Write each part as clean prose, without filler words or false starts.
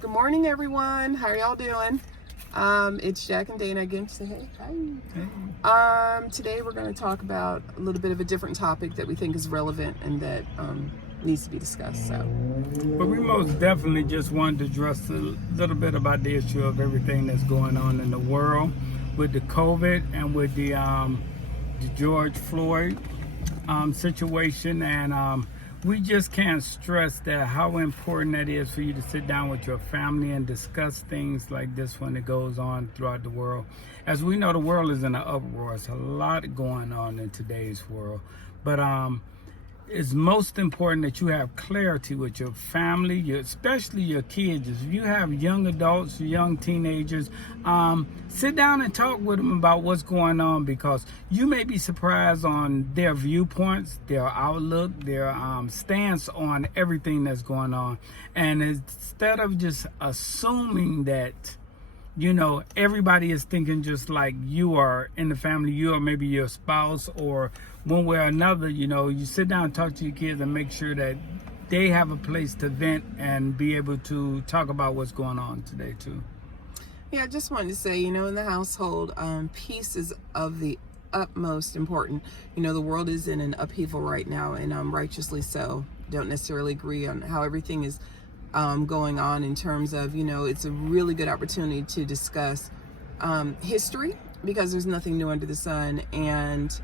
Good morning, everyone. How are y'all doing? It's Jack and Dana again. Say hey. Hi. Today we're going to talk about a little bit of a different topic that we think is relevant and that needs to be discussed. But we most definitely just wanted to address a little bit about the issue of everything that's going on in the world with the COVID and with the George Floyd situation, and we just can't stress that how important that is for you to sit down with your family and discuss things like this when it goes on throughout the world. As we know, the world is in an uproar. It's a lot going on in today's world, but it's most important that you have clarity with your family, especially your kids. If you have young adults, young teenagers, sit down and talk with them about what's going on, because you may be surprised on their viewpoints, their outlook, their stance on everything that's going on. And instead of just assuming that, you know, everybody is thinking just like you are in the family, you or maybe your spouse, or one way or another, you know, you sit down and talk to your kids and make sure that they have a place to vent and be able to talk about what's going on today too. Yeah, I just wanted to say, you know, in the household, peace is of the utmost important. You know, the world is in an upheaval right now, and righteously so. Don't necessarily agree on how everything is going on in terms of, you know, it's a really good opportunity to discuss history, because there's nothing new under the sun, and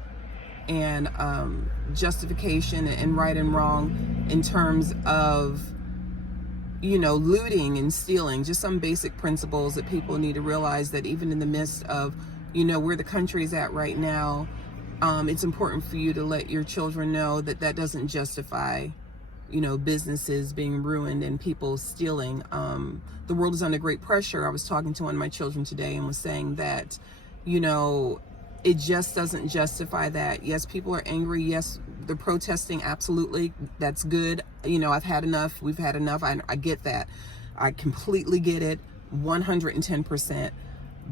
justification and right and wrong in terms of, you know, looting and stealing, just some basic principles that people need to realize, that even in the midst of, you know, where the country is at right now, it's important for you to let your children know that that doesn't justify, you know, businesses being ruined and people stealing. The world is under great pressure. I was talking to one of my children today and was saying that, you know, it just doesn't justify that. Yes, people are angry. Yes, they're protesting. Absolutely. That's good. You know, I've had enough. We've had enough. I get that. I completely get it. 110%.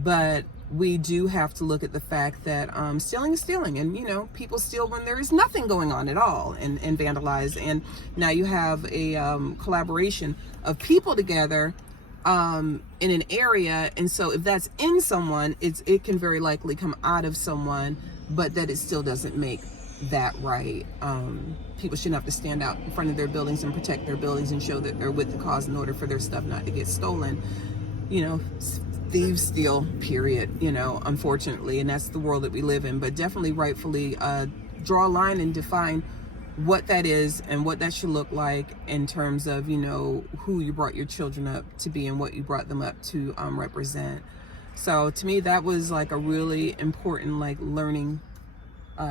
But we do have to look at the fact that stealing is stealing, and, you know, people steal when there is nothing going on at all, and vandalize. And now you have a collaboration of people together in an area, and so if that's in someone, it can very likely come out of someone, but that it still doesn't make that right. People shouldn't have to stand out in front of their buildings and protect their buildings and show that they're with the cause in order for their stuff not to get stolen. You know, thieves steal, period, you know, unfortunately, and that's the world that we live in. But definitely rightfully draw a line and define what that is and what that should look like in terms of, you know, who you brought your children up to be and what you brought them up to represent. So to me, that was like a really important, like, learning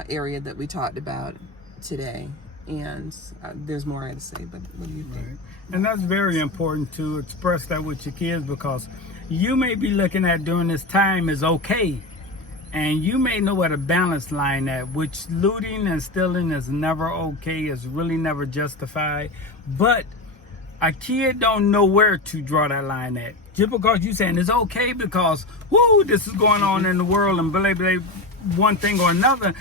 area that we talked about today. And there's more I had to say, but what do you think? Right. And that's very important to express that with your kids, because you may be looking at during this time is okay, and you may know at a balance line at which looting and stealing is never okay, is really never justified. But a kid don't know where to draw that line at. Just because you saying it's okay because, whoo, this is going on in the world and blah, blah, one thing or another.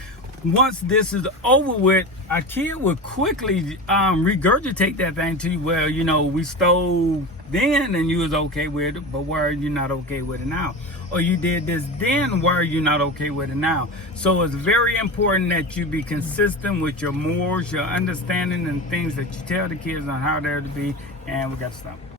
Once this is over with, a kid would quickly regurgitate that thing to you. Well, you know, we stole then and you was okay with it, but why are you not okay with it now? Or you did this then, why are you not okay with it now? So it's very important that you be consistent with your morals, your understanding, and things that you tell the kids on how they're to be. And we got to stop.